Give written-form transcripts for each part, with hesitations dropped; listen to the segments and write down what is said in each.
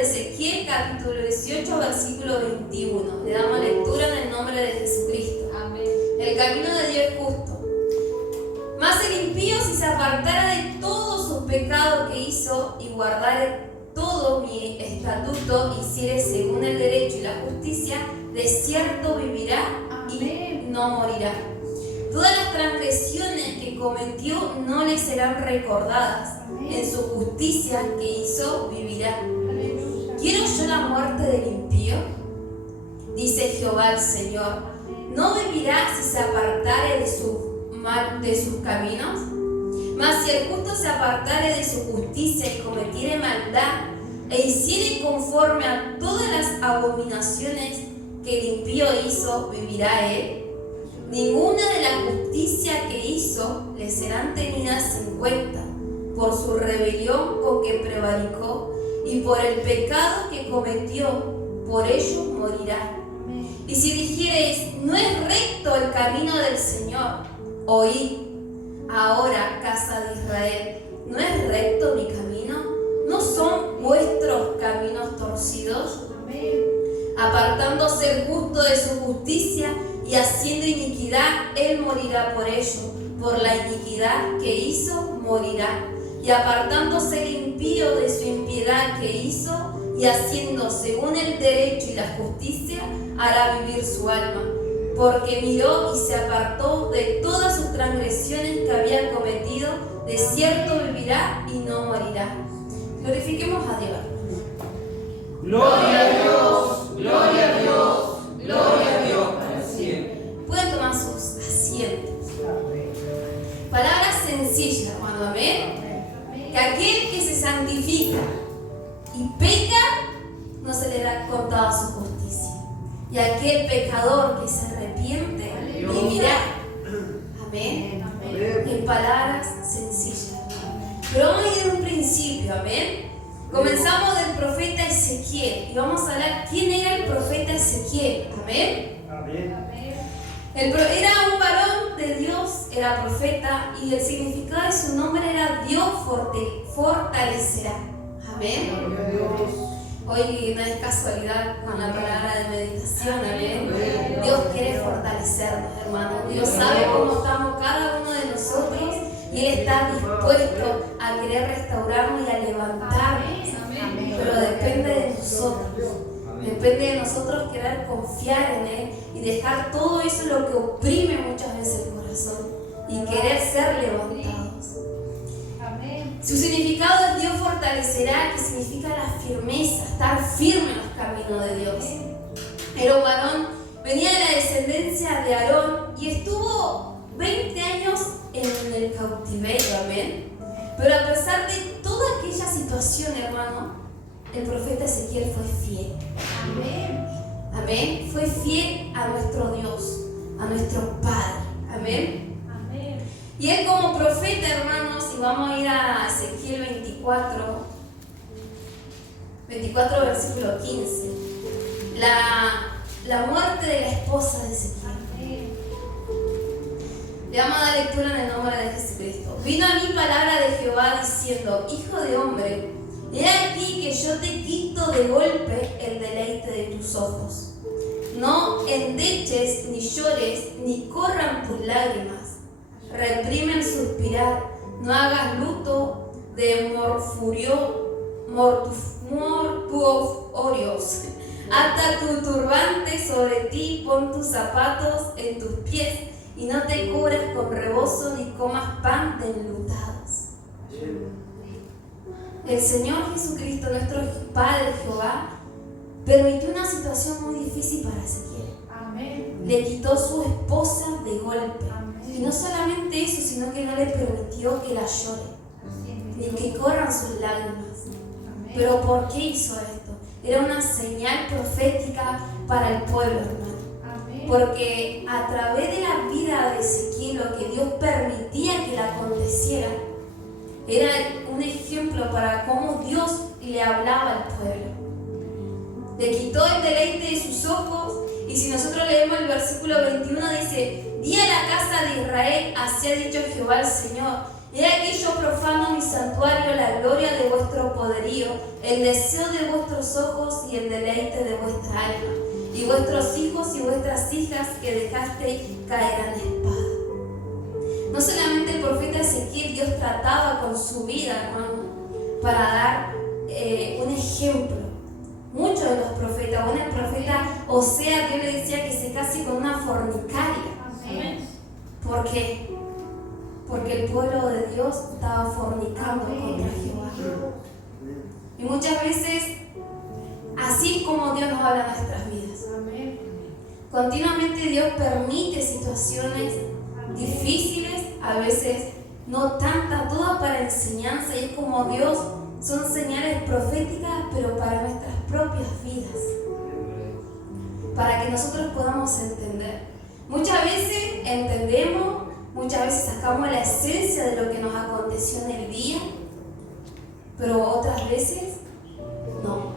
Ezequiel capítulo 18 versículo 21. Le damos lectura en el nombre de Jesucristo. Amén. El camino de Dios es justo. Mas el impío, si se apartara de todos sus pecados que hizo y guardare todo mi estatuto, hiciere según el derecho y la justicia, de cierto vivirá y no morirá. Todas las transgresiones que cometió no le serán recordadas. En su justicia que hizo vivirá. ¿Quiero yo la muerte del impío? Dice Jehová el Señor. ¿No vivirá si se apartare de sus caminos? Mas si el justo se apartare de su justicia y cometiere maldad, e hiciere conforme a todas las abominaciones que el impío hizo, vivirá él. Ninguna de la justicia que hizo le serán tenidas en cuenta, por su rebelión con que prevaricó, y por el pecado que cometió, por ello morirá. Y si dijereis, no es recto el camino del Señor, oíd ahora, casa de Israel, ¿no es recto mi camino? ¿No son vuestros caminos torcidos? Apartándose el justo de su justicia y haciendo iniquidad, él morirá por ello. Por la iniquidad que hizo, morirá. Y apartándose el impío de su impiedad que hizo, y haciendo según el derecho y la justicia, hará vivir su alma. Porque miró y se apartó de todas sus transgresiones que había cometido, de cierto vivirá y no morirá. Glorifiquemos a Dios. Gloria a Dios, gloria a Dios, gloria a Dios para siempre. Pueden tomar sus asientos. Palabras sencillas, hermano, amén. Que aquel que se santifica y peca, no se le da contada su justicia. Y aquel pecador que se arrepiente, vivirá. Amén. En palabras sencillas. Pero vamos a ir de un principio, amén. Comenzamos del profeta Ezequiel y vamos a hablar quién era el profeta Ezequiel. Amén. Era un varón de Dios, era profeta, y el significado de su nombre era Dios fortalecerá. Amén. Hoy no es casualidad con la palabra de meditación, amén. Dios quiere fortalecernos, hermanos. Dios sabe cómo estamos cada uno de nosotros y Él está dispuesto a querer restaurarnos y a levantarnos. Pero depende de nosotros. Depende de nosotros querer confiar en Él y dejar todo eso lo que oprime muchas veces el corazón y querer ser levantados. Su significado es Dios fortalecerá, que significa la firmeza, estar firme en los caminos de Dios. Era un varón, venía de la descendencia de Aarón y estuvo 20 años en el cautiverio, amén. Pero a pesar de toda aquella situación, hermano, el profeta Ezequiel fue fiel. Amén. Amén. Fue fiel a nuestro Dios, a nuestro Padre. Amén. Amén. Y él como profeta, hermanos, y vamos a ir a Ezequiel 24 versículo 15. La muerte de la esposa de Ezequiel. Le vamos a dar lectura en el nombre de Jesucristo. Vino a mí palabra de Jehová diciendo, hijo de hombre, he aquí que yo te quito de golpe el deleite de tus ojos. No endeches, ni llores, ni corran tus lágrimas. Reprime el suspirar, no hagas luto de mortuorios. Ata tu turbante sobre ti, pon tus zapatos en tus pies, y no te cubras con rebozo ni comas pan de enlutados. El Señor Jesucristo, nuestro Padre Jehová, permitió una situación muy difícil para Ezequiel. Amén. Le quitó su esposa de golpe. Amén. Y no solamente eso, sino que no le permitió que la llore, ni que corran sus lágrimas. Amén. Pero ¿por qué hizo esto? Era una señal profética para el pueblo, hermano. Amén. Porque a través de la vida de Ezequiel, lo que Dios permitía que le aconteciera, era un ejemplo para cómo Dios le hablaba al pueblo. Le quitó el deleite de sus ojos, y si nosotros leemos el versículo 21, dice: di a la casa de Israel, así ha dicho Jehová el Señor, he aquí yo profano mi santuario, la gloria de vuestro poder poderío, el deseo de vuestros ojos y el deleite de vuestra alma, y vuestros hijos y vuestras hijas que dejasteis caerán de espada. No solamente el profeta Ezequiel, Dios trataba con su vida, hermano, para dar un ejemplo. Muchos de los profetas, aún el profeta Osea, Dios le decía que se case con una fornicaria. Amén. ¿Por qué? Porque el pueblo de Dios estaba fornicando contra Jehová. Y muchas veces, así es como Dios nos habla en nuestras vidas. Amén. Continuamente Dios permite situaciones difíciles, a veces no tanta, toda para enseñanza, y es como Dios, son señales proféticas, pero para nuestras propias vidas, para que nosotros podamos entender. Muchas veces entendemos, muchas veces sacamos la esencia de lo que nos aconteció en el día, pero otras veces no.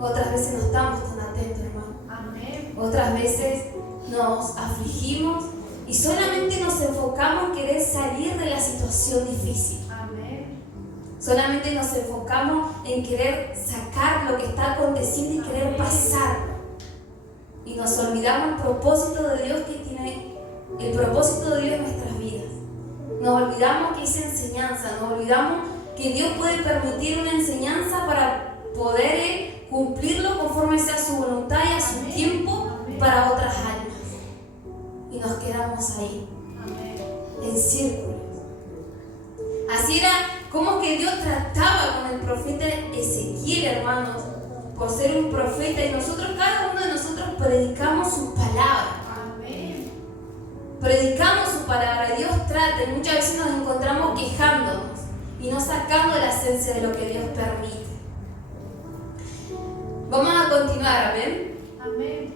Otras veces no estamos tan atentos, hermano. Amén. Otras veces nos afligimos y solamente nos enfocamos en querer salir de la situación difícil. Amén. Solamente nos enfocamos en querer sacar lo que está aconteciendo y querer pasarlo. Y nos olvidamos el propósito de Dios que tiene, el propósito de Dios en nuestras vidas. Nos olvidamos que es enseñanza, nos olvidamos que Dios puede permitir una enseñanza para poder cumplirlo conforme sea su voluntad y a su tiempo para otras almas. Y nos quedamos ahí, en círculos. Así era como que Dios trataba con el profeta Ezequiel, hermanos, por ser un profeta, y nosotros, cada uno de nosotros predicamos su palabra. Amén. Predicamos su palabra, Dios trata, y muchas veces nos encontramos quejándonos y no sacando la esencia de lo que Dios permite. Vamos a continuar, amén. Amén.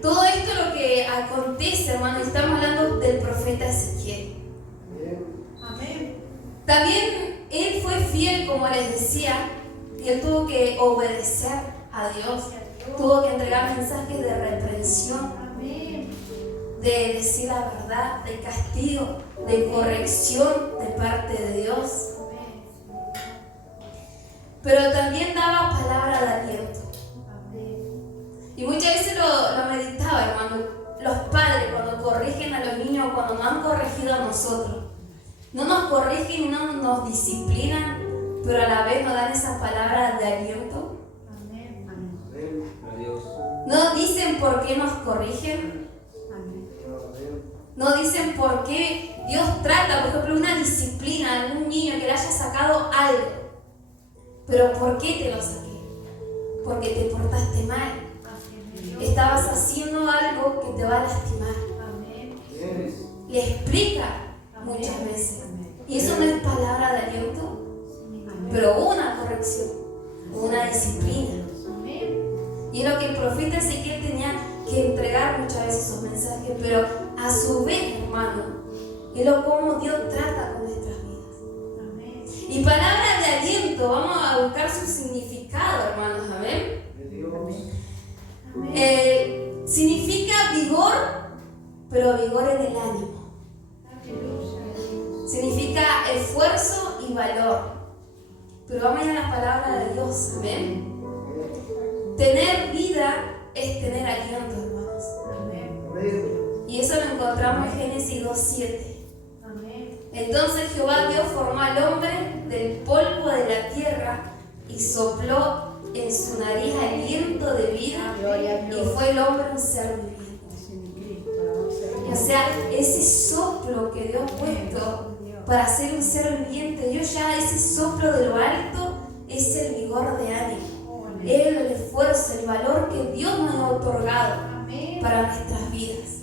Todo esto es lo que acontece, hermano, y estamos hablando del profeta Ezequiel. Amén. También él fue fiel, como les decía, y él tuvo que obedecer a Dios, tuvo que entregar mensajes de reprensión, Amén. de decir la verdad, de castigo, de corrección de parte de Dios. Pero también daba palabra de aliento. Y muchas veces lo meditaba, hermano. Los padres, cuando corrigen a los niños, cuando nos han corregido a nosotros, no nos corrigen y no nos disciplinan, pero a la vez nos dan esa palabra de aliento. Amén. Adiós. No dicen por qué nos corrigen. No dicen por qué Dios trata, por ejemplo, una disciplina a algún niño que le haya sacado algo. Pero ¿por qué te lo saqué? Porque te portaste mal. Estabas haciendo algo que te va a lastimar. Amén. Le explica muchas veces. Y eso no es palabra de aliento, pero una corrección, una disciplina. Y es lo que el profeta Ezequiel tenía que entregar muchas veces esos mensajes, pero a su vez, hermano, es lo como Dios trata con nuestras vidas. Y palabra de aliento, vamos a buscar su significado, hermanos, amén. Significa vigor, pero vigor en el ánimo. Significa esfuerzo y valor. Pero vamos a ir a la palabra de Dios, amén. Tener vida es tener aliento, hermanos. Y eso lo encontramos en Génesis 2:7. Entonces Jehová Dios formó al hombre del polvo de la tierra y sopló en su nariz aliento de vida, y fue el hombre un ser viviente. O sea, ese soplo que Dios ha puesto para ser un ser viviente, Dios ya, ese soplo de lo alto es el vigor de ánimo, el esfuerzo, el valor que Dios nos ha otorgado para nuestras vidas.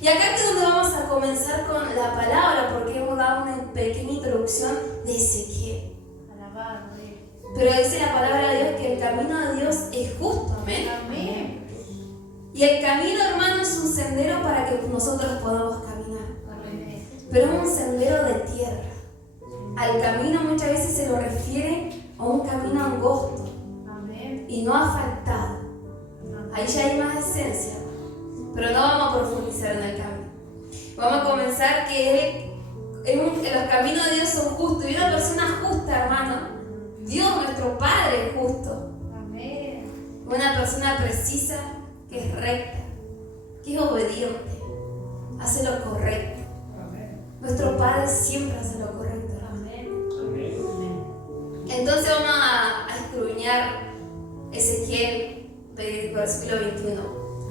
Y acá es donde vamos a comenzar con la palabra, porque hemos dado una pequeña introducción de Ezequiel. Pero dice la palabra de Dios que el camino de Dios es justo, amén. Y el camino, hermano, es un sendero para que nosotros podamos caminar. Pero es un sendero de tierra. Al camino muchas veces se lo refiere a un camino angosto y no asfaltado. Ahí ya hay más esencia, pero no vamos a profundizar en el camino. Vamos a comenzar que los caminos de Dios son justos, y una persona justa, hermano, Dios persona precisa, que es recta, que es obediente, hace lo correcto. Nuestro Padre siempre hace lo correcto, hermano. Entonces vamos a escudriñar Ezequiel, versículo 21.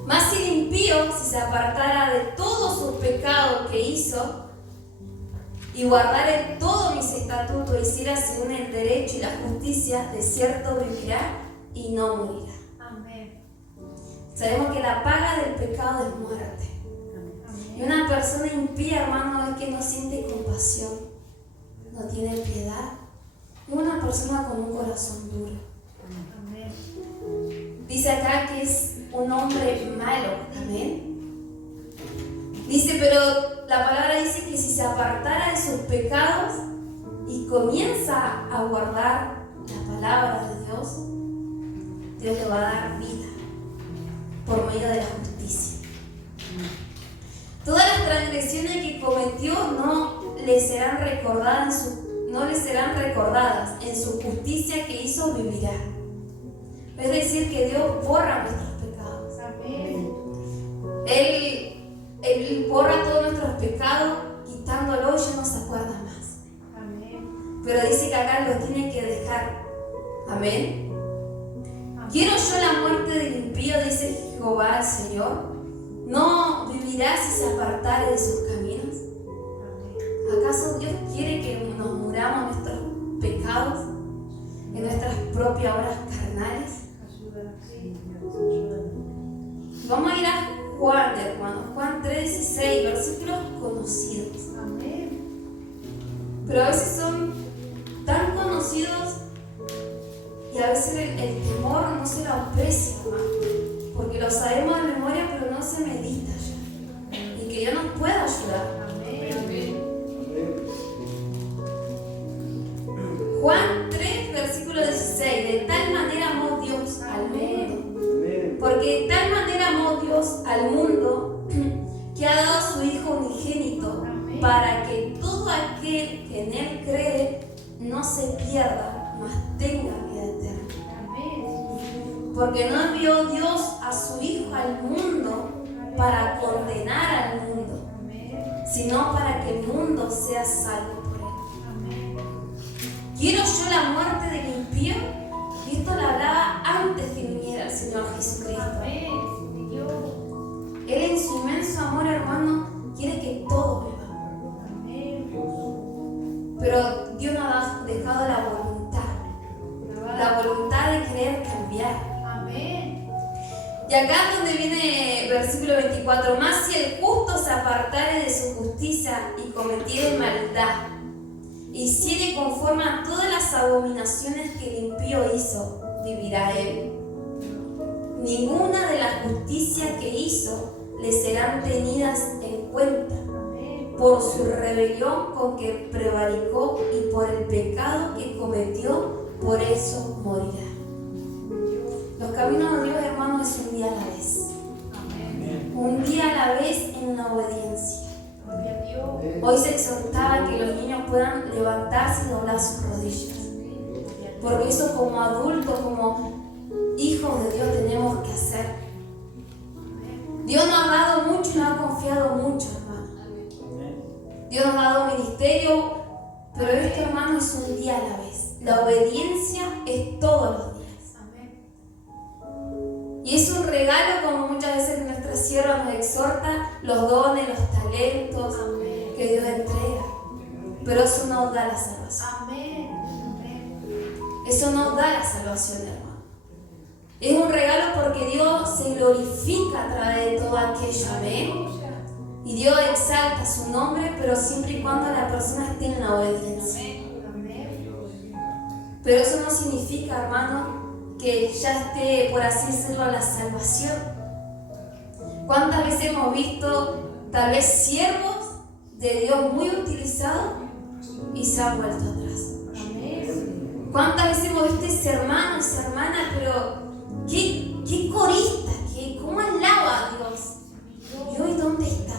Mas si el impío, si se apartara de todos sus pecados que hizo, y guardare todos mis estatutos, hiciera según el derecho y la justicia, de cierto vivirá y no morirá. Amén. Sabemos que la paga del pecado es muerte. Y una persona impía, hermano, es que no siente compasión, no tiene piedad. Es una persona con un corazón duro. Amén. Dice acá que es un hombre malo. Amén. Dice, pero la palabra dice que si se apartara de sus pecados y comienza a guardar la palabra de Dios, Dios le va a dar vida por medio de la justicia. Todas las transgresiones que cometió no le serán recordadas en su justicia que hizo vivirá. Es decir, que Dios borra nuestros pecados. Amén. Él borra todos nuestros pecados, quitándolo y ya no se acuerda más. Amén. Pero dice que acá lo tiene que dejar. Amén. Quiero yo la muerte del impío, dice Jehová el Señor. ¿No vivirá si se apartare de sus caminos? ¿Acaso Dios quiere que nos muramos nuestros pecados, en nuestras propias obras carnales? Vamos a ir a Juan, hermanos, Juan 3:16, versículos conocidos. Amén. Pero a veces son tan conocidos y a veces el temor no se lo aprecia, hermano, porque lo sabemos de memoria, pero no se medita ya. Y que Dios nos pueda ayudar. Amén. Juan 3, versículo 16. De tal manera amó Dios al mundo. Porque de tal manera amó Dios al mundo que ha dado a su Hijo unigénito, para que todo aquel que en Él cree no se pierda, mas tenga vida eterna. Amén. Porque no envió Dios a su Hijo al mundo para condenar al mundo, Amén. sino para que el mundo sea salvo por Él. Amén. ¿Quiero yo la muerte del impío? Y esto lo hablaba antes que viniera el Señor Jesucristo. Amén. Dios. Él en su inmenso amor, hermano, quiere que todo viva. Amén. Pero Dios nos ha dejado la voluntad de querer cambiar. Amén. Y acá es donde viene versículo 24. Más si el justo se apartare de su justicia y cometiere maldad, hiciere conforme a todas las abominaciones que el impío hizo, vivirá él. Ninguna de las justicias que hizo le serán tenidas en cuenta por su rebelión con que prevaricó y por el pecado que cometió, por eso morirá. Los caminos de Dios, hermanos, es un día a la vez. Amén. Un día a la vez en la obediencia. Gloria a Dios. Hoy se exhortaba que los niños puedan levantarse y doblar sus rodillas. Porque eso como adultos, como hijos de Dios tenemos que hacer. Dios nos ha dado mucho y nos ha confiado mucho, hermano. Dios nos ha dado ministerio, pero esto, hermano, es un día a la vez. La obediencia es todos los días. Amén. Y es un regalo, como muchas veces nuestra sierva nos exhorta, los dones, los talentos que Dios entrega. Pero eso no da la salvación. Amén. Amén. Eso no da la salvación, hermano. Es un regalo porque Dios se glorifica a través de todo aquello. Amén. Y Dios exalta su nombre, pero siempre y cuando la persona esté en la obediencia. Pero eso no significa, hermano, que ya esté, por así decirlo, la salvación. ¿Cuántas veces hemos visto tal vez siervos de Dios muy utilizados y se han vuelto atrás? ¿Cuántas veces hemos visto ese hermano, esa hermana, pero qué corista, cómo alaba a Dios? ¿Y hoy dónde está?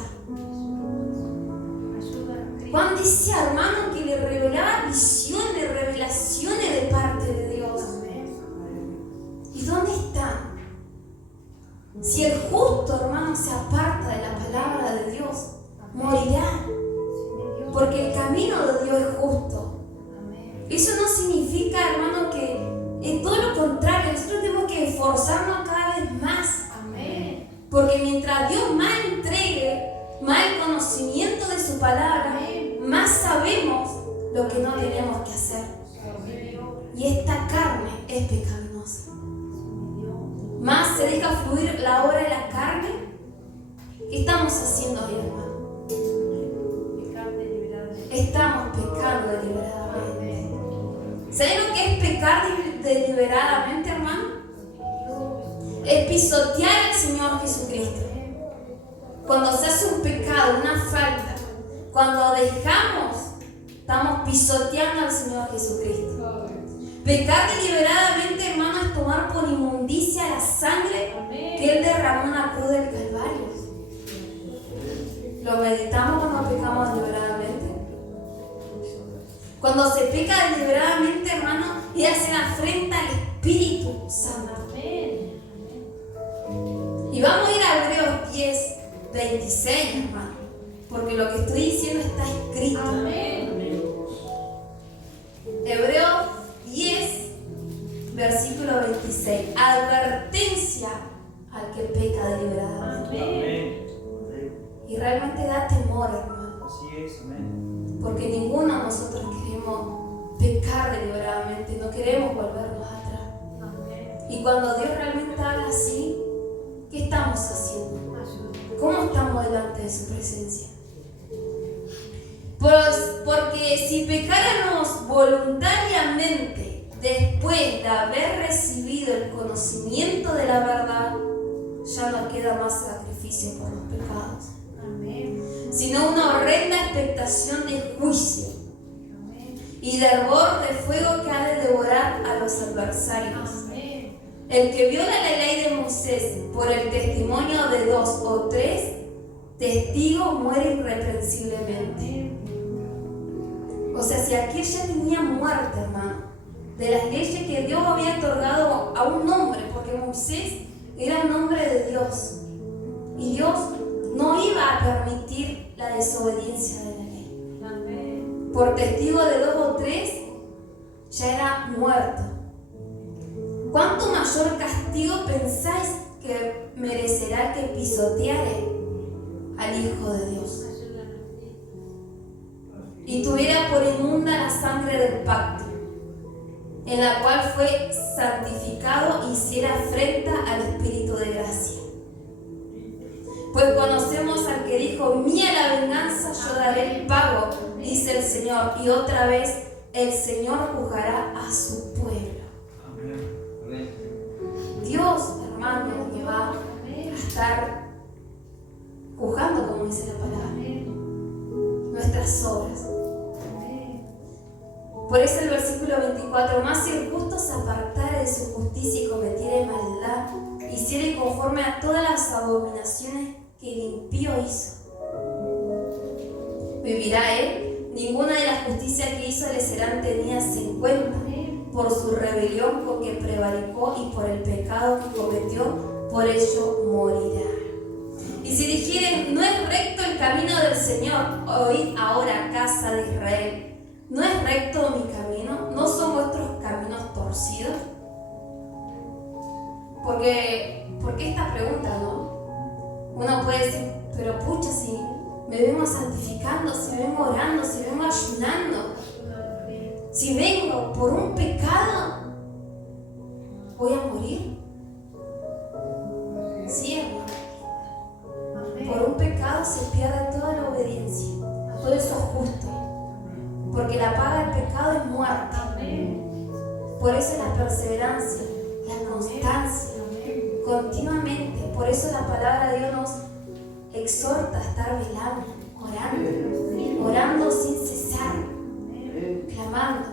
Juan dice, hermano, que le revelaba visiones, revelaciones de parte de Dios. ¿Y dónde está? camino de Dios es justo. Amén. Eso no significa, hermano, que es todo lo contrario. Nosotros tenemos que esforzarnos cada vez más. Amén. Porque mientras Dios más entregue, más el conocimiento de su palabra, más sabemos lo que no tenemos que hacer. Y esta carne es pecaminosa. Más se deja fluir la obra de la carne. ¿Qué estamos haciendo ahí, hermano? Pecar deliberadamente. Estamos pecando deliberadamente. Amén. ¿Saben lo que es pecar deliberadamente, hermano? Es pisotear al Señor Jesucristo. Cuando se hace un pecado, una falta, cuando dejamos, estamos pisoteando al Señor Jesucristo. Pecar deliberadamente, hermano, es tomar por inmundicia la sangre que Él derramó en la cruz del Calvario. ¿Lo meditamos cuando pecamos deliberadamente? Cuando se peca deliberadamente, hermano, y hace la afrenta al Espíritu Santo. Amén. Y vamos a ir a Hebreos 10, 26, hermano, porque lo que estoy diciendo está escrito. Amén. Hebreos 10, versículo 26. Advertencia al que peca deliberadamente. Amén. Y realmente da temor, hermano, Así es, amén. porque ninguno de nosotros queremos pecar deliberadamente, no queremos volvernos atrás. Amén. Y cuando Dios realmente habla así, ¿qué estamos haciendo? Ayúdame. ¿Cómo estamos delante de su presencia? Pues porque si pecáramos voluntariamente después de haber recibido el conocimiento de la verdad, ya no queda más sacrificio por los pecados, Amén. sino una horrenda expectación de juicio Amén. y de hervor de fuego que ha de devorar a los adversarios. Amén. El que viola la ley de Moisés por el testimonio de 2 o 3 testigos muere irreprensiblemente. O sea, si aquí ya tenía muerte, hermano, de las leyes que Dios había otorgado a un hombre, porque Moisés era el nombre de Dios. Y Dios no iba a permitir la desobediencia de la ley. Amén. Por testigo de 2 o 3 ya era muerto. ¿Cuánto mayor castigo pensáis que merecerá que pisoteare al Hijo de Dios y tuviera por inmunda la sangre del pacto, en la cual fue santificado y hiciera afrenta al Espíritu de gracia? Pues conocemos al que dijo: mía la venganza, yo daré el pago, dice el Señor. Y otra vez el Señor juzgará a su pueblo. Amén. Dios, hermano, que va a estar juzgando, como dice la palabra, nuestras obras. Por eso el versículo 24: más si el justo se apartara de su justicia y cometiera maldad, hiciera conforme a todas las abominaciones que el impío hizo, ¿vivirá él? Ninguna de las justicias que hizo le serán tenidas en cuenta. Por su rebelión con que prevaricó y por el pecado que cometió, por ello morirá. Y si dijeren: no es recto el camino del Señor, oíd ahora, casa de Israel, ¿no es recto mi camino? ¿No son vuestros caminos torcidos? Porque esta pregunta, ¿no? Uno puede decir: pero pucha, si me vengo santificando, si vengo orando, si vengo ayunando, si vengo por un pecado, ¿voy a morir? Sí, hermano. Por un pecado se pierde toda la obediencia. Todo eso es justo. Porque la paga del pecado es muerte. Por eso la perseverancia, la constancia, continuamente. Por eso la palabra de Dios nos exhorta a estar velando, orando sin cesar, clamando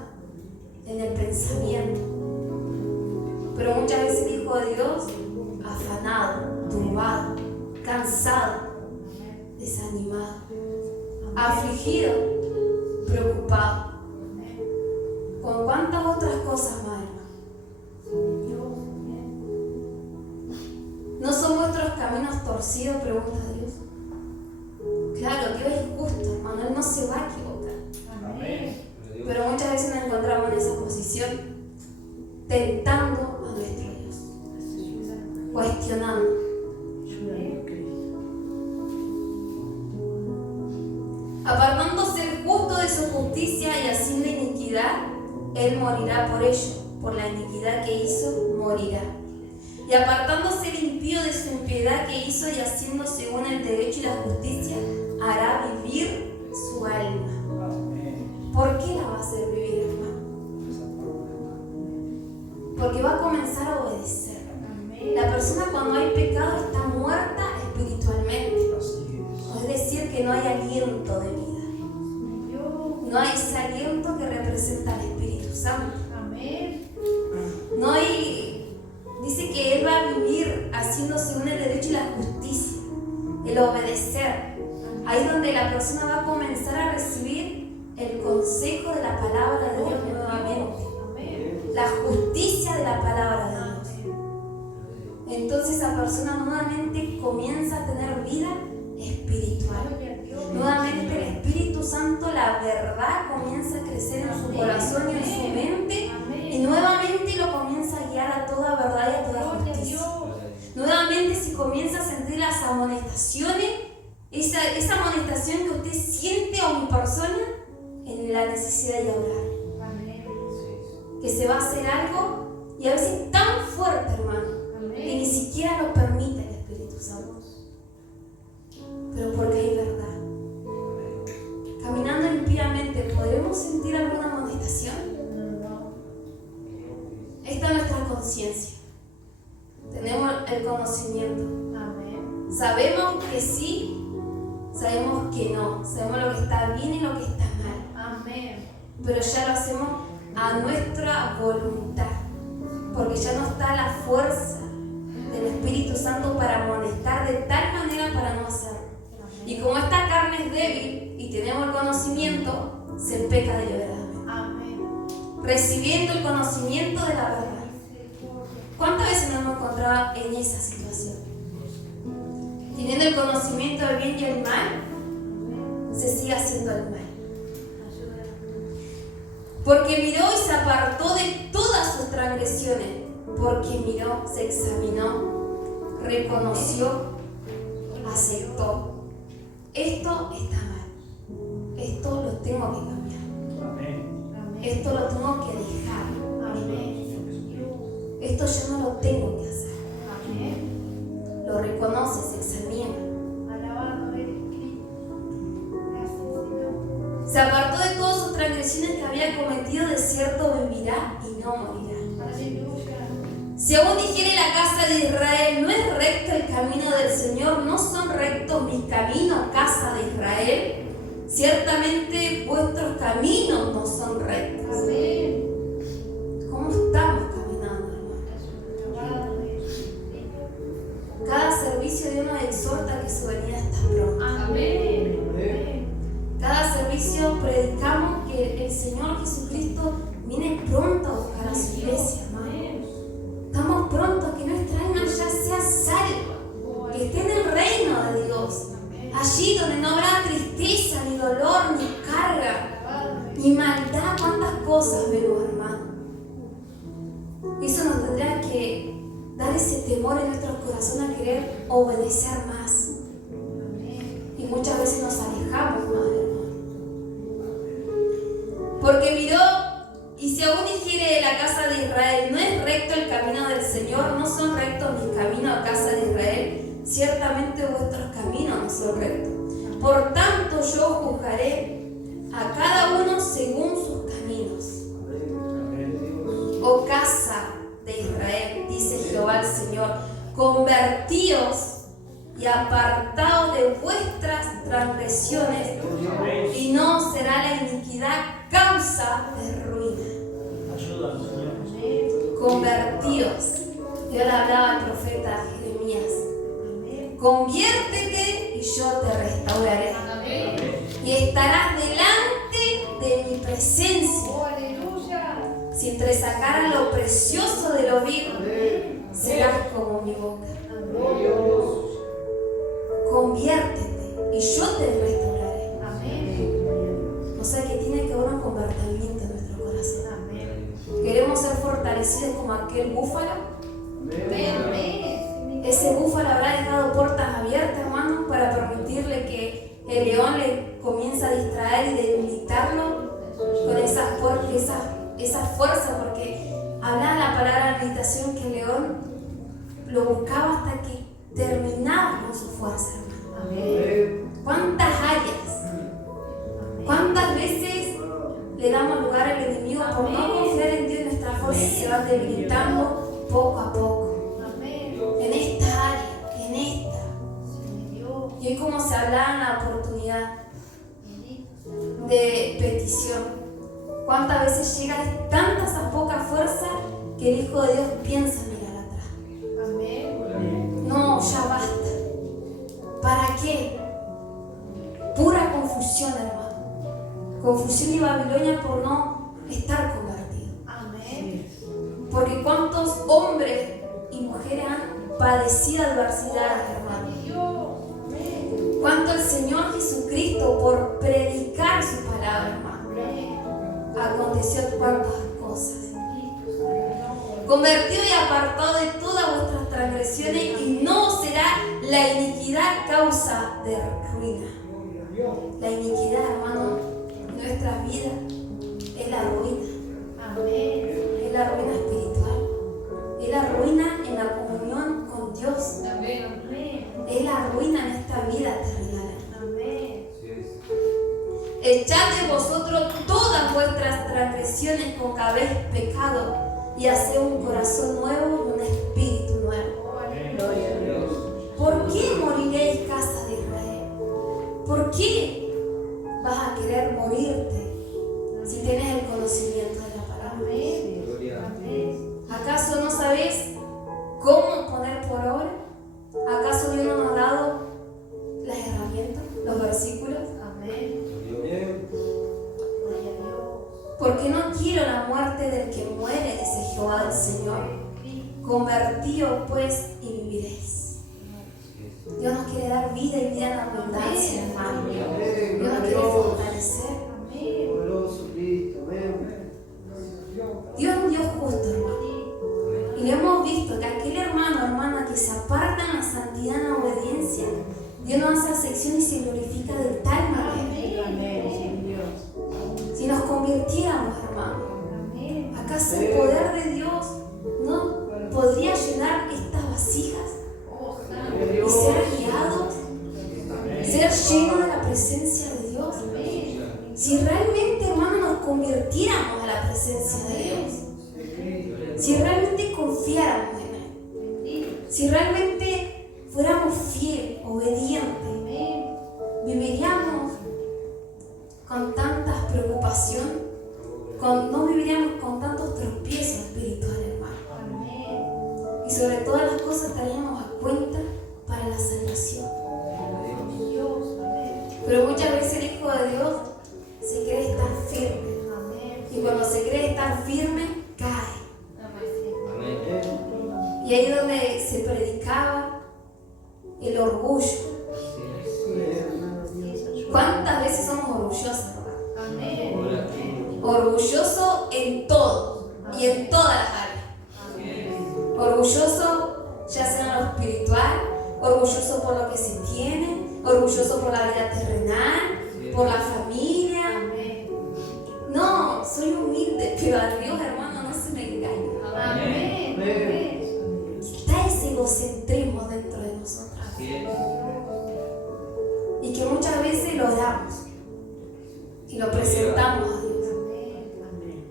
en el pensamiento. Pero muchas veces el Hijo de Dios, afanado, turbado, cansado, desanimado, afligido, preocupado. ¿Con cuántas otras cosas más, hermano? ¿No son vuestros caminos torcidos?, pregunta Dios. Claro, Dios es justo, hermano, Él no se va a equivocar. tentando a nuestro Dios, cuestionando. Apartándose el justo de su justicia y haciendo iniquidad, él morirá por ello, por la iniquidad que hizo, morirá. Y apartándose el impío de su impiedad que hizo y haciendo según el derecho y la justicia, hará vivir su alma. ¿Por qué la va a hacer vivir, hermano? Porque va a comenzar a obedecer. La persona cuando hay pecado está muerta espiritualmente. Es decir, que no hay aliento de vida. No hay ese aliento que representa al Espíritu Santo. No hay, dice que Él va a vivir haciendo según el derecho y la justicia, el obedecer. Ahí donde la persona va a comenzar a recibir el consejo de la palabra de Dios nuevamente, la justicia de la palabra de Dios. Entonces esa persona nuevamente comienza a tener vida espiritual. Nuevamente el Espíritu Santo, la verdad, comienza a crecer en su corazón y en su mente, y nuevamente lo comienza a guiar a toda verdad y a toda justicia. Nuevamente, si comienza a sentir las amonestaciones, esa amonestación que usted siente a mi persona en la necesidad de orar, que se va a hacer algo, y a veces tan fuerte, hermano, que ni siquiera lo permite el Espíritu Santo. Pero porque hay verdad. Caminando impíamente, ¿podremos sentir alguna amonestación? Esta es nuestra conciencia. Tenemos el conocimiento. Sabemos que sí, sabemos que no. Sabemos lo que está bien y lo que está mal. Pero ya lo hacemos a nuestra voluntad. Porque ya no está la fuerza del Espíritu Santo para amonestar de tal manera para no hacerlo. Y como esta carne es débil y tenemos el conocimiento, se peca deliberadamente. Recibiendo el conocimiento de la verdad. ¿Cuántas veces nos hemos encontrado en esa situación? Teniendo el conocimiento del bien y el mal, se sigue haciendo el mal. Porque miró y se apartó de todas sus transgresiones. Porque miró, se examinó, reconoció, aceptó. Esto está mal. Esto lo tengo que cambiar. Esto lo tengo que dejar. Esto yo no lo tengo que hacer. Lo reconoce, se examina. Se apartó de todas sus transgresiones que había cometido, de cierto vivirá y no morirá. Si aún dijere la casa de Israel, no es recto el camino del Señor, no son rectos mis caminos, casa de Israel, ciertamente vuestros caminos no son rectos. ¿Cómo estamos caminando, hermano? Cada servicio Dios nos exhorta que su venida está pronta. Cada servicio predicamos que el Señor Jesucristo viene pronto a buscar a su iglesia, hermano. Estamos prontos a que nuestra alma ya sea salva, que esté en el reino de Dios, allí donde no habrá tristeza, ni dolor, ni carga, ni maldad. Cuántas cosas vemos, hermano. Eso nos tendrá que dar ese temor en nuestros corazones a querer obedecer más. Y muchas veces nos alejamos más, hermano. Porque miró, y si aún dijere la casa de Israel, no es recto el camino del Señor, no son rectos mis caminos, casa de Israel, ciertamente vuestros caminos no son rectos. Por tanto yo juzgaré a cada uno según sus caminos. Oh casa de Israel, dice Jehová el Señor, convertíos y apartaos de vuestras transgresiones, y no será la iniquidad causa de ruina. Convertíos. Dios le hablaba al profeta Jeremías. Conviértete y yo te restauraré. Y estarás delante de mi presencia. Si te sacara lo precioso de lo vil, serás como mi boca. Conviértete y yo te restauraré. O sea que tiene que haber un convertimiento en nuestro corazón. Queremos ser fortalecidos parecidos como aquel búfalo. Amén. Ese búfalo habrá dejado puertas abiertas, hermano, para permitirle que el león le comience a distraer y debilitarlo con esa fuerza, porque hablaba la palabra de la meditación que el león lo buscaba hasta que terminaba con su fuerza, hermano. Amén. ¿Cuántas áreas? ¿Cuántas veces le damos lugar al enemigo por no confiar en Dios? Nuestra fuerza se va debilitando poco a poco. Amén. En esta área, en esta. Y hoy, como se hablaba en la oportunidad de petición, ¿cuántas veces llega tanta esa poca fuerza que el Hijo de Dios piensa mirar atrás? Amén. No, ya basta. ¿Para qué? Pura confusión, hermano. Confusión y Babilonia por no estar convertido. Amén. Porque cuántos hombres y mujeres han padecido adversidades, hermano. Amén. Cuánto el Señor Jesucristo, por predicar su palabra, hermano, aconteció cuántas cosas. Convertido y apartado de todas vuestras transgresiones, y no será la iniquidad causa de ruina. La iniquidad, hermano, en nuestras vidas es la ruina. Amén. Es la ruina espiritual. Es la ruina en la comunión con Dios. Amén. Es la ruina en esta vida terrenal. Amén. Echad de vosotros todas vuestras transgresiones con que habéis pecado, y haced un corazón nuevo y un espíritu nuevo. Gloria a Dios. ¿Por qué moriréis, casa de Israel? ¿Por qué vas a querer morirte si tienes el conocimiento de la palabra? Amén. Amén. ¿Acaso no sabéis cómo poner por obra? ¿Acaso Dios no nos ha dado las herramientas, los versículos? Amén. Gloria a Dios. Porque no quiero la muerte del que muere, dice Jehová del Señor. Convertíos pues y viviréis. Dios nos quiere dar vida y vida en abundancia, hermano. Dios nos quiere fortalecer. Amén. Poderoso Cristo, amén. Dios es un Dios justo, hermano. Y lo hemos visto que aquel hermano o hermana que se aparta en la santidad, en la obediencia, Dios nos hace acepción y se glorifica de tal manera. Amén. Dios. Si nos convirtiéramos, hermano, Amén. ¿acaso el poder de Dios no podría llenar estas vasijas Oh, y ser guiados, ser llenos de la presencia de Dios? Amén. Si realmente, hermano, nos convirtiéramos a la presencia de Dios, si realmente confiáramos en Él, si realmente fuéramos fieles, obedientes, Amén. viviríamos con tantas preocupaciones, no viviríamos con tantos tropiezos espirituales, hermano. Amén. Y sobre todas las cosas estaríamos a cuenta para la salvación. Dios. Amén. Pero muchas veces el Hijo de Dios se cree estar firme. Amén. Y cuando se cree estar firme, cae. Amén. Y ahí es donde se predicaba el orgullo. ¿Cuántas veces somos orgullosos, hermano? Amén. Orgulloso en todo y en todas las áreas. Amén. Orgulloso ya sea en lo espiritual, orgulloso por lo que se tiene, orgulloso por la vida terrenal, por la familia. Amén. No, soy humilde, pero a Dios, hermano, no se me engaña. Amén. Amén. Está ese egocentrismo dentro de nosotros. Y que muchas veces lo damos y lo presentamos a Dios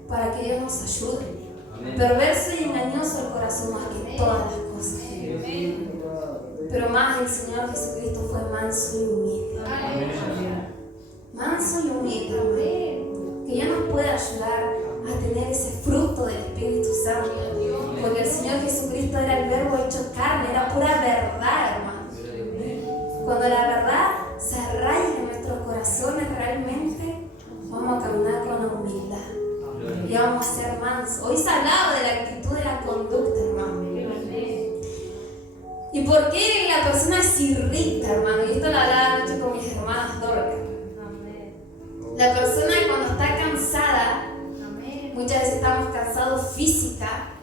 para que Dios nos ayude. Perverso y engañoso el corazón más que todas las cosas. Pero más el Señor Jesucristo fue manso y humilde. Manso y humilde, hermano. Que Dios nos pueda ayudar a tener ese fruto del Espíritu Santo. Porque el Señor Jesucristo era el verbo hecho carne, era pura verdad, hermano. Cuando la verdad se arraiga en nuestros corazones, realmente vamos a caminar con la humildad y vamos a ser mansos. Hoy se ha hablado de la actitud de la conducta, hermano. ¿Y por qué la persona se irrita, hermano? Y esto lo hablaba anoche con mis hermanas Dorcas. La persona cuando está cansada, muchas veces estamos cansados física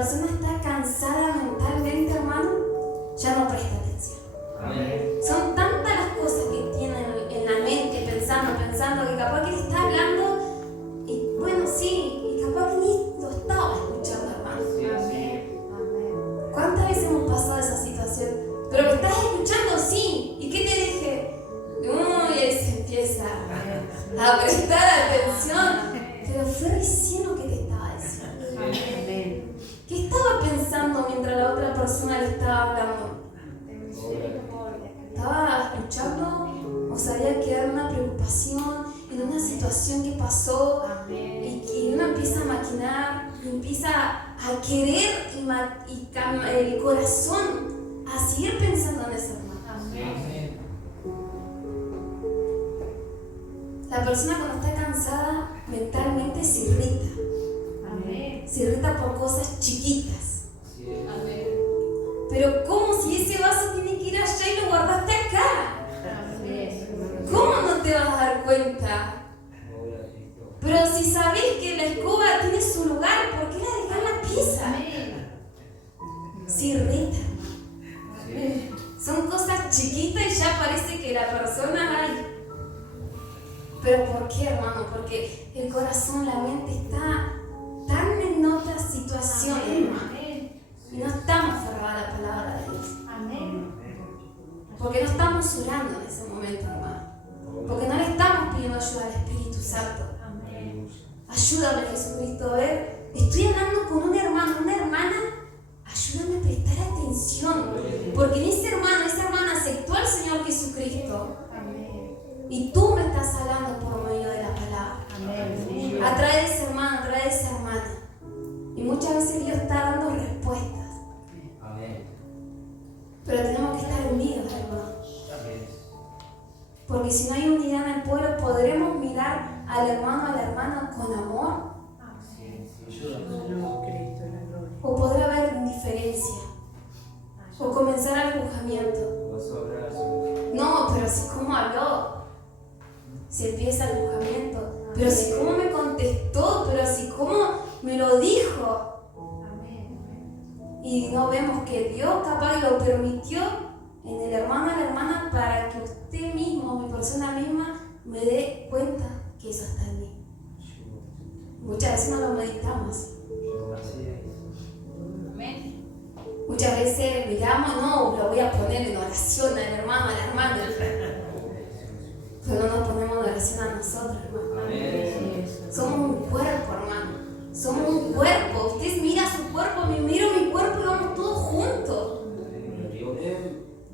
persona está cansada mentalmente, hermano, ya no presta atención. Amén. Son tantas las cosas que tienen en la mente, pensando, que capaz que le está hablando, y bueno, sí, y capaz que ni lo estaba escuchando, hermano. Sí, así. ¿Cuántas veces hemos pasado esa situación? Pero me estás escuchando, sí. ¿Y qué te dije? Uy, él se empieza a prestar atención. Pero fue recién lo que te estaba diciendo. ¿Qué estaba pensando mientras la otra persona le estaba hablando? ¿Estaba escuchando o sabía que era una preocupación en una situación que pasó y uno empieza a maquinar y empieza a querer el corazón a seguir pensando en eso, hermano? La persona cuando está cansada mentalmente se irrita. Se irrita por cosas chiquitas. Pero ¿cómo si ese vaso tiene que ir allá y lo guardaste acá? ¿Cómo no te vas a dar cuenta? Pero si sabés que la escoba tiene su lugar, ¿por qué la dejás en la pieza? Se irrita. Son cosas chiquitas y ya parece que la persona hay. ¿Pero por qué, hermano? Porque el corazón, la mente está tan en otra situación, hermano. Y no estamos aferrados a la palabra de Dios. Porque no estamos orando en ese momento, hermano. Porque no le estamos pidiendo ayuda al Espíritu Santo. Ayúdame, Jesucristo. A ver, estoy hablando con un hermano, una hermana. Ayúdame a prestar atención. Porque en ese hermano, esa hermana aceptó al Señor Jesucristo. Y tú me estás hablando por medio de la palabra. A través de ese hermano, a través de esa hermana. Y muchas veces Dios está dando respuestas. Pero tenemos que estar unidos, hermano. Porque si no hay unidad en el pueblo, podremos mirar al hermano, a la hermana con amor. O podrá haber indiferencia. O comenzar el juzgamiento. No, pero si cómo habló. Se empieza el juzgamiento. Pero si cómo me contestó. Pero si cómo me lo dijo. Y no vemos que Dios capaz lo permitió en el hermano a la hermana para que usted mismo, mi persona misma, me dé cuenta que eso está en mí. Muchas veces no lo meditamos. Muchas veces miramos, no, lo voy a poner en oración al hermano, a la hermana. Pero no nos ponemos en oración a nosotros, hermano. Somos un cuerpo, hermano. Somos un cuerpo. Usted mira su cuerpo, me miro mi cuerpo y vamos todos juntos.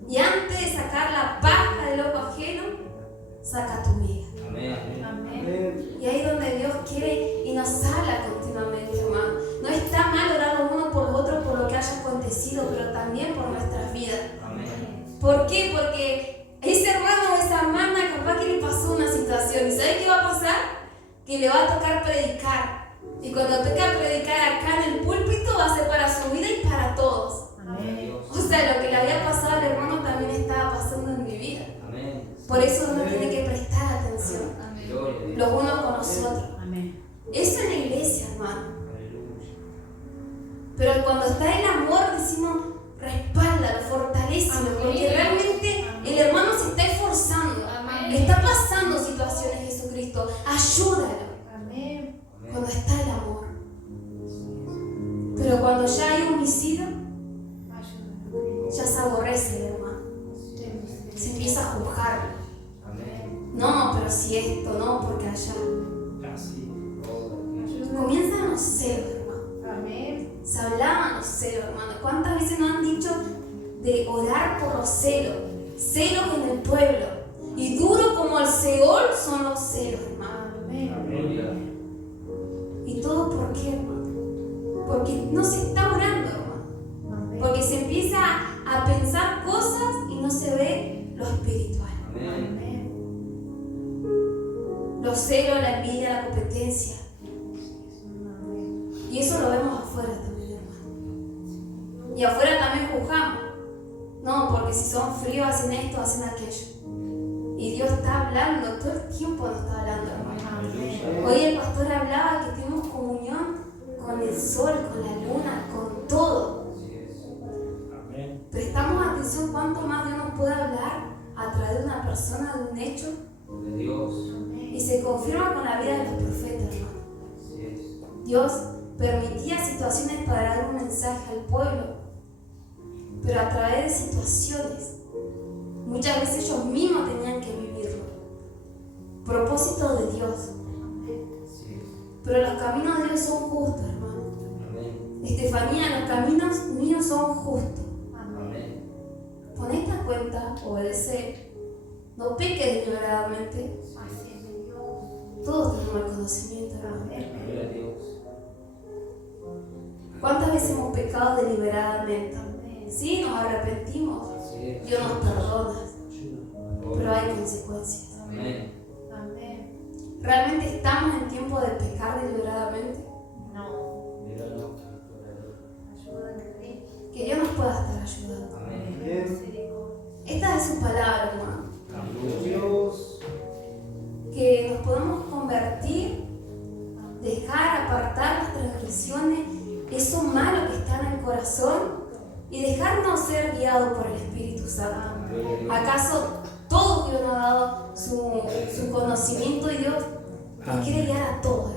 Y antes de sacar la paja del ojo ajeno, saca tu miga. Y ahí es donde Dios quiere y nos habla continuamente, hermano. No está mal orar los unos por los otros por lo que haya acontecido, pero también por nuestras vidas. ¿Por qué? Porque ese hermano o esa hermana capaz que le pasó una situación. ¿Y sabe qué va a pasar? Que le va a tocar predicar. Y cuando toca predicar acá en el púlpito va a ser para su vida y para todos. O sea, lo que le había pasado al hermano también estaba pasando en mi vida. Por eso uno tiene que prestar atención. Los unos con los otros. Eso en la iglesia, hermano. Pero cuando está el amor, decimos, respáldalo, fortalécelo, porque realmente el hermano se está esforzando. Le está pasando situaciones, Jesucristo. Ayúdalo. Cuando está el amor. Pero cuando ya hay homicidio, ya se aborrece el hermano. Se empieza a juzgar. No, pero si esto, no, porque allá. Comienzan los celos, hermano. Se hablaban los celos, hermano. ¿Cuántas veces nos han dicho de orar por los celos? Celos en el pueblo. Y duro como el Seol son los celos, hermano. ¿Y todo por qué, hermano? Porque no se está orando, hermano. Porque se empieza a pensar cosas y no se ve lo espiritual. Los celos, la envidia, la competencia. Y eso lo vemos afuera también, hermano. Y afuera también juzgamos. No, porque si son fríos hacen esto, hacen aquello. Y Dios está hablando, todo el tiempo nos está hablando, hermano. Hoy el pastor hablaba que tenemos comunión con el sol, con la luna, con persona de un hecho De Dios. y se confirma con la vida de los profetas, hermano. Así es. Dios permitía situaciones para dar un mensaje al pueblo, pero a través de situaciones. Muchas veces ellos mismos tenían que vivirlo. Propósito de Dios. Así es. Pero los caminos de Dios son justos, hermano. Amén. Estefanía, los caminos míos son justos. Amén. Ponete a cuenta, obedece, no peques deliberadamente. Todos tenemos el conocimiento, hermano. Gloria a Dios. ¿Cuántas veces hemos pecado deliberadamente? Sí, nos arrepentimos. Así es. Dios nos perdona, pero Gloria. hay consecuencias. Amén. ¿Realmente estamos en tiempo de pecar deliberadamente? Míralo. Que Dios nos pueda estar ayudando. Amén. Esta es su palabra, hermano. Dios. Que nos podamos convertir, dejar, apartar las transgresiones, eso malo que está en el corazón y dejarnos ser guiados por el Espíritu Santo. ¿Acaso todo Dios nos ha dado su conocimiento y Dios nos quiere guiar a todos?